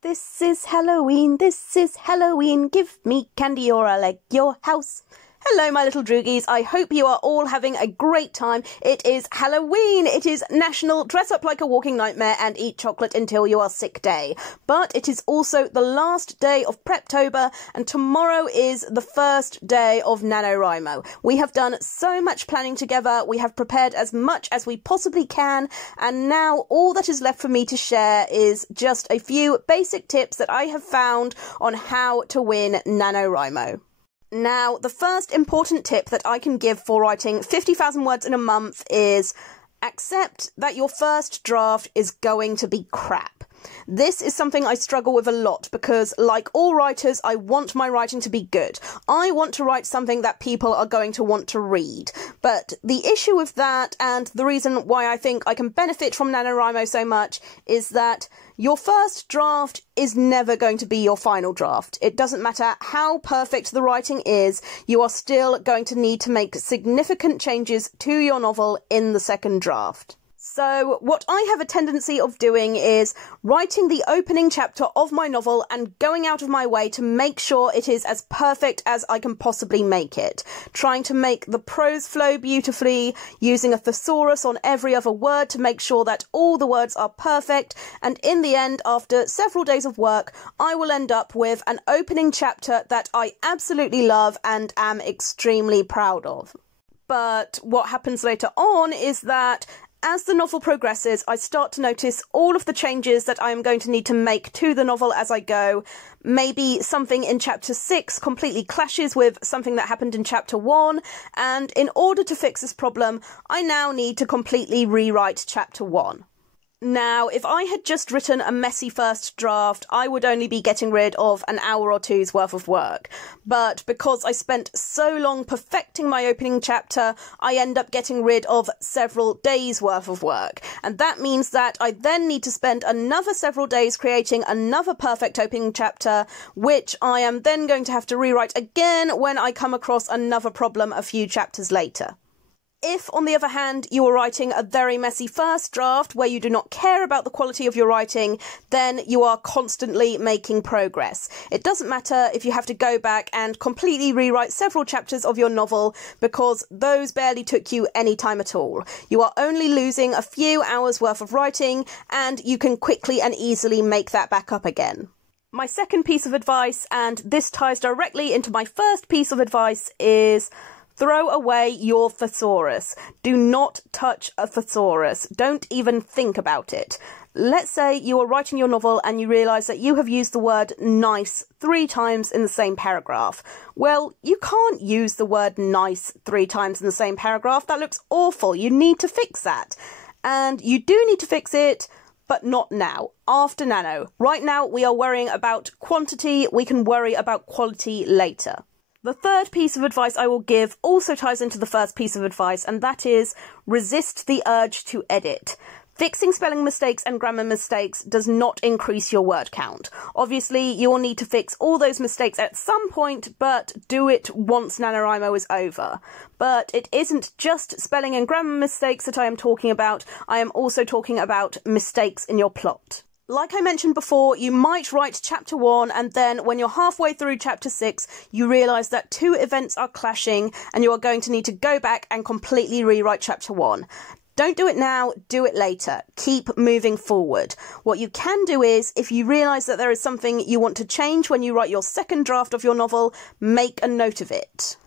This is Halloween, give me candy or I'll egg your house. Hello, my little droogies. I hope you are all having a great time. It is Halloween. It is National Dress Up Like a Walking Nightmare and Eat Chocolate Until You Are Sick Day. But it is also the last day of Preptober, and tomorrow is the first day of NaNoWriMo. We have done so much planning together. We have prepared as much as we possibly can, and now all that is left for me to share is just a few basic tips that I have found on how to win NaNoWriMo. Now, the first important tip that I can give for writing 50,000 words in a month is accept that your first draft is going to be crap. This is something I struggle with a lot because, like all writers, I want my writing to be good. I want to write something that people are going to want to read. But the issue with that, and the reason why I think I can benefit from NaNoWriMo so much, is that your first draft is never going to be your final draft. It doesn't matter how perfect the writing is, you are still going to need to make significant changes to your novel in the second draft. So what I have a tendency of doing is writing the opening chapter of my novel and going out of my way to make sure it is as perfect as I can possibly make it. Trying to make the prose flow beautifully, using a thesaurus on every other word to make sure that all the words are perfect, and in the end, after several days of work, I will end up with an opening chapter that I absolutely love and am extremely proud of. But what happens later on is that as the novel progresses, I start to notice all of the changes that I am going to need to make to the novel as I go. Maybe something in chapter 6 completely clashes with something that happened in chapter 1, and in order to fix this problem, I now need to completely rewrite chapter 1. Now, if I had just written a messy first draft, I would only be getting rid of an hour or two's worth of work. But because I spent so long perfecting my opening chapter, I end up getting rid of several days' worth of work. And that means that I then need to spend another several days creating another perfect opening chapter, which I am then going to have to rewrite again when I come across another problem a few chapters later. If, on the other hand, you are writing a very messy first draft where you do not care about the quality of your writing, then you are constantly making progress. It doesn't matter if you have to go back and completely rewrite several chapters of your novel, because those barely took you any time at all. You are only losing a few hours worth of writing, and you can quickly and easily make that back up again. My second piece of advice, and this ties directly into my first piece of advice, is throw away your thesaurus. Do not touch a thesaurus. Don't even think about it. Let's say you are writing your novel and you realise that you have used the word nice 3 times in the same paragraph. Well, you can't use the word nice 3 times in the same paragraph. That looks awful. You need to fix that. And you do need to fix it, but not now, after Nano. Right now, we are worrying about quantity. We can worry about quality later. The third piece of advice I will give also ties into the first piece of advice, and that is resist the urge to edit. Fixing spelling mistakes and grammar mistakes does not increase your word count. Obviously, you will need to fix all those mistakes at some point, but do it once NaNoWriMo is over. But it isn't just spelling and grammar mistakes that I am talking about. I am also talking about mistakes in your plot. Like I mentioned before, you might write chapter 1 and then when you're halfway through chapter 6, you realise that 2 events are clashing and you are going to need to go back and completely rewrite chapter 1. Don't do it now, do it later. Keep moving forward. What you can do is, if you realise that there is something you want to change when you write your second draft of your novel, make a note of it.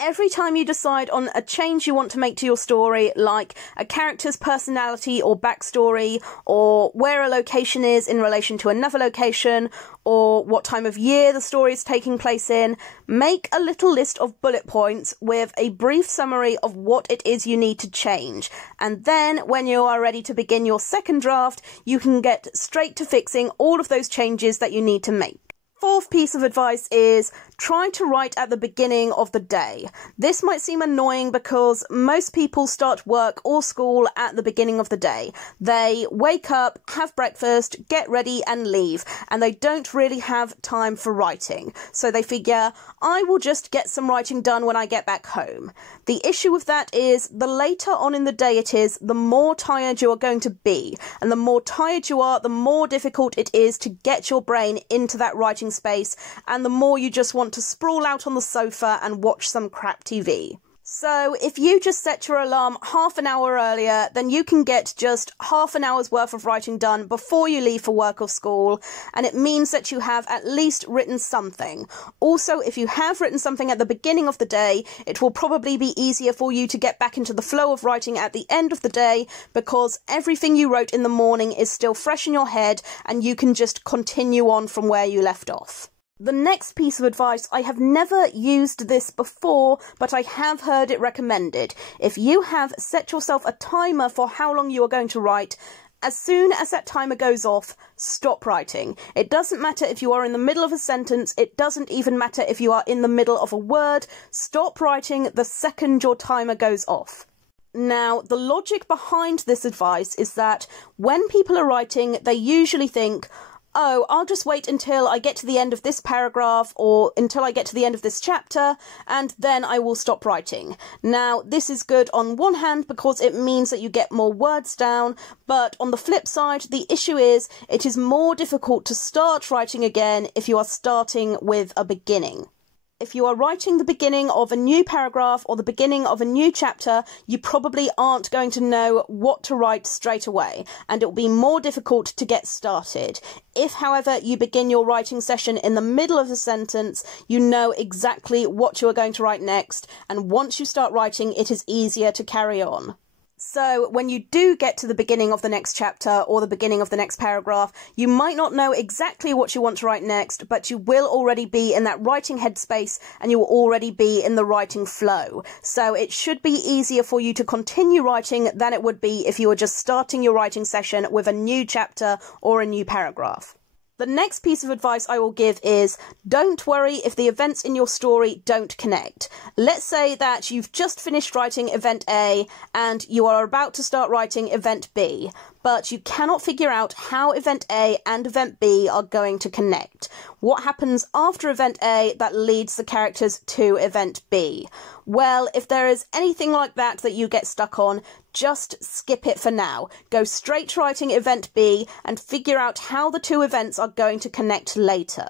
Every time you decide on a change you want to make to your story, like a character's personality or backstory, or where a location is in relation to another location, or what time of year the story is taking place in, make a little list of bullet points with a brief summary of what it is you need to change. And then, when you are ready to begin your second draft, you can get straight to fixing all of those changes that you need to make. Fourth piece of advice is try to write at the beginning of the day. This might seem annoying because most people start work or school at the beginning of the day. They wake up, have breakfast, get ready and leave, and they don't really have time for writing. So they figure, I will just get some writing done when I get back home. The issue with that is the later on in the day it is, the more tired you are going to be. And the more tired you are, the more difficult it is to get your brain into that writing space, and the more you just want to sprawl out on the sofa and watch some crap TV. So if you just set your alarm half an hour earlier, then you can get just half an hour's worth of writing done before you leave for work or school, and it means that you have at least written something. Also, if you have written something at the beginning of the day, it will probably be easier for you to get back into the flow of writing at the end of the day, because everything you wrote in the morning is still fresh in your head and you can just continue on from where you left off. The next piece of advice, I have never used this before, but I have heard it recommended. If you have set yourself a timer for how long you are going to write, as soon as that timer goes off, stop writing. It doesn't matter if you are in the middle of a sentence, it doesn't even matter if you are in the middle of a word. Stop writing the second your timer goes off. Now, the logic behind this advice is that when people are writing, they usually think, oh, I'll just wait until I get to the end of this paragraph or until I get to the end of this chapter, and then I will stop writing. Now, this is good on one hand because it means that you get more words down, but on the flip side, the issue is it is more difficult to start writing again if you are starting with a beginning. If you are writing the beginning of a new paragraph or the beginning of a new chapter, you probably aren't going to know what to write straight away, and it will be more difficult to get started. If, however, you begin your writing session in the middle of a sentence, you know exactly what you are going to write next, and once you start writing, it is easier to carry on. So when you do get to the beginning of the next chapter or the beginning of the next paragraph, you might not know exactly what you want to write next, but you will already be in that writing headspace and you will already be in the writing flow. So it should be easier for you to continue writing than it would be if you were just starting your writing session with a new chapter or a new paragraph. The next piece of advice I will give is, don't worry if the events in your story don't connect. Let's say that you've just finished writing event A and you are about to start writing event B, but you cannot figure out how event A and event B are going to connect. What happens after event A that leads the characters to event B? Well, if there is anything like that that you get stuck on, just skip it for now. Go straight to writing event B and figure out how the two events are going to connect later.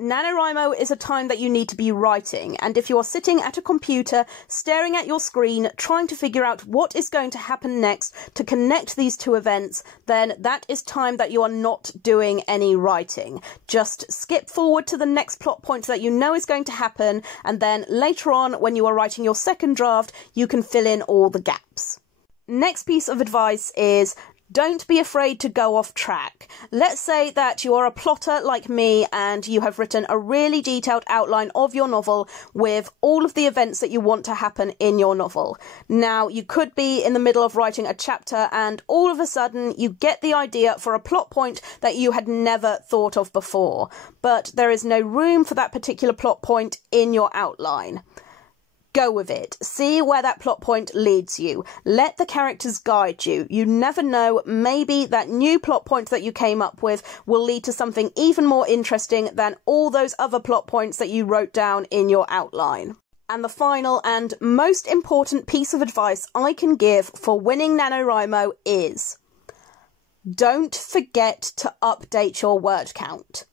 NaNoWriMo is a time that you need to be writing, and if you are sitting at a computer, staring at your screen, trying to figure out what is going to happen next to connect these two events, then that is time that you are not doing any writing. Just skip forward to the next plot point that you know is going to happen, and then later on, when you are writing your second draft, you can fill in all the gaps. Next piece of advice is, don't be afraid to go off track. Let's say that you are a plotter like me and you have written a really detailed outline of your novel with all of the events that you want to happen in your novel. Now, you could be in the middle of writing a chapter and all of a sudden you get the idea for a plot point that you had never thought of before, but there is no room for that particular plot point in your outline. Go with it. See where that plot point leads you. Let the characters guide you. You never know, maybe that new plot point that you came up with will lead to something even more interesting than all those other plot points that you wrote down in your outline. And the final and most important piece of advice I can give for winning NaNoWriMo is, don't forget to update your word count.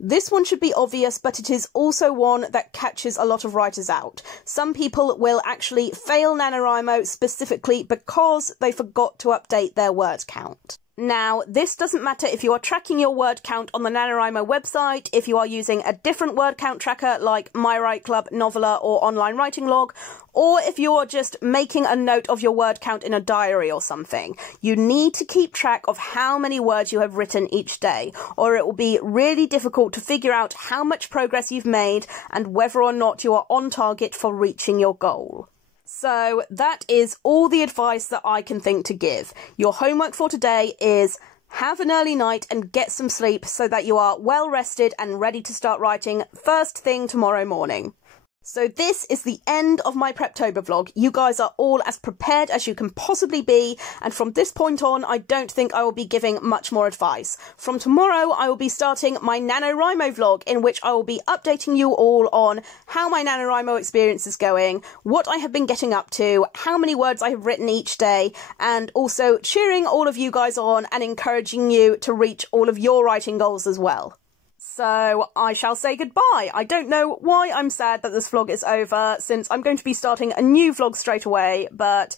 This one should be obvious, but it is also one that catches a lot of writers out. Some people will actually fail NaNoWriMo specifically because they forgot to update their word count. Now, this doesn't matter if you are tracking your word count on the NaNoWriMo website, if you are using a different word count tracker like My Write Club, Novella or Online Writing Log, or if you are just making a note of your word count in a diary or something. You need to keep track of how many words you have written each day, or it will be really difficult to figure out how much progress you've made and whether or not you are on target for reaching your goal. So that is all the advice that I can think to give. Your homework for today is Have an early night and get some sleep so that you are well rested and ready to start writing first thing tomorrow morning. So this is the end of my Preptober vlog. You guys are all as prepared as you can possibly be, and from this point on, I don't think I will be giving much more advice. From tomorrow, I will be starting my NaNoWriMo vlog, in which I will be updating you all on how my NaNoWriMo experience is going, what I have been getting up to, how many words I have written each day, and also cheering all of you guys on and encouraging you to reach all of your writing goals as well. So I shall say goodbye. I don't know why I'm sad that this vlog is over, since I'm going to be starting a new vlog straight away, but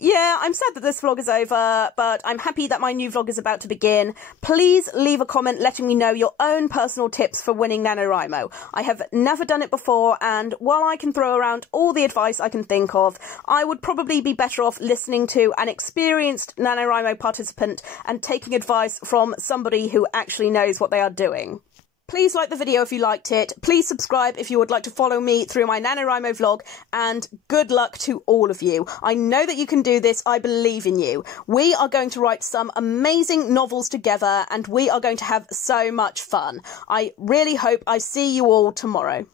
yeah, I'm sad that this vlog is over, but I'm happy that my new vlog is about to begin. Please leave a comment letting me know your own personal tips for winning NaNoWriMo. I have never done it before, and while I can throw around all the advice I can think of, I would probably be better off listening to an experienced NaNoWriMo participant and taking advice from somebody who actually knows what they are doing. Please like the video if you liked it, please subscribe if you would like to follow me through my NaNoWriMo vlog, and good luck to all of you. I know that you can do this, I believe in you. We are going to write some amazing novels together, and we are going to have so much fun. I really hope I see you all tomorrow.